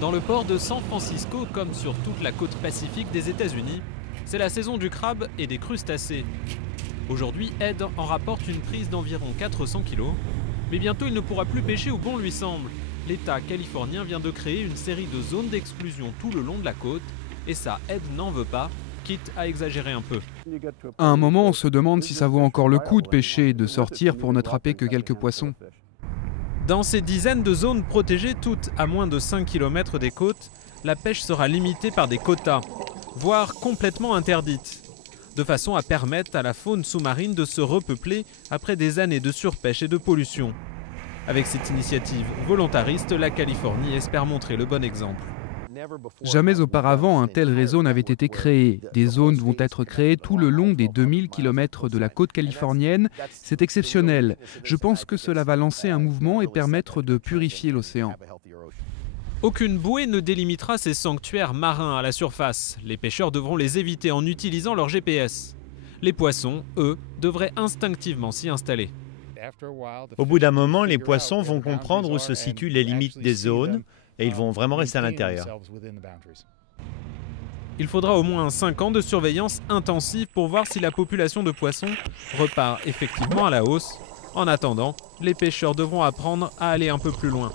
Dans le port de San Francisco, comme sur toute la côte pacifique des États-Unis, c'est la saison du crabe et des crustacés. Aujourd'hui, Ed en rapporte une prise d'environ 400 kg, mais bientôt il ne pourra plus pêcher où bon lui semble. L'État californien vient de créer une série de zones d'exclusion tout le long de la côte, et ça, Ed n'en veut pas, quitte à exagérer un peu. À un moment, on se demande si ça vaut encore le coup de pêcher et de sortir pour n'attraper que quelques poissons. Dans ces dizaines de zones protégées, toutes à moins de 5 km des côtes, la pêche sera limitée par des quotas, voire complètement interdite, de façon à permettre à la faune sous-marine de se repeupler après des années de surpêche et de pollution. Avec cette initiative volontariste, la Californie espère montrer le bon exemple. Jamais auparavant un tel réseau n'avait été créé. Des zones vont être créées tout le long des 2000 km de la côte californienne. C'est exceptionnel. Je pense que cela va lancer un mouvement et permettre de purifier l'océan. Aucune bouée ne délimitera ces sanctuaires marins à la surface. Les pêcheurs devront les éviter en utilisant leur GPS. Les poissons, eux, devraient instinctivement s'y installer. Au bout d'un moment, les poissons vont comprendre où se situent les limites des zones et ils vont vraiment rester à l'intérieur. Il faudra au moins 5 ans de surveillance intensive pour voir si la population de poissons repart effectivement à la hausse. En attendant, les pêcheurs devront apprendre à aller un peu plus loin.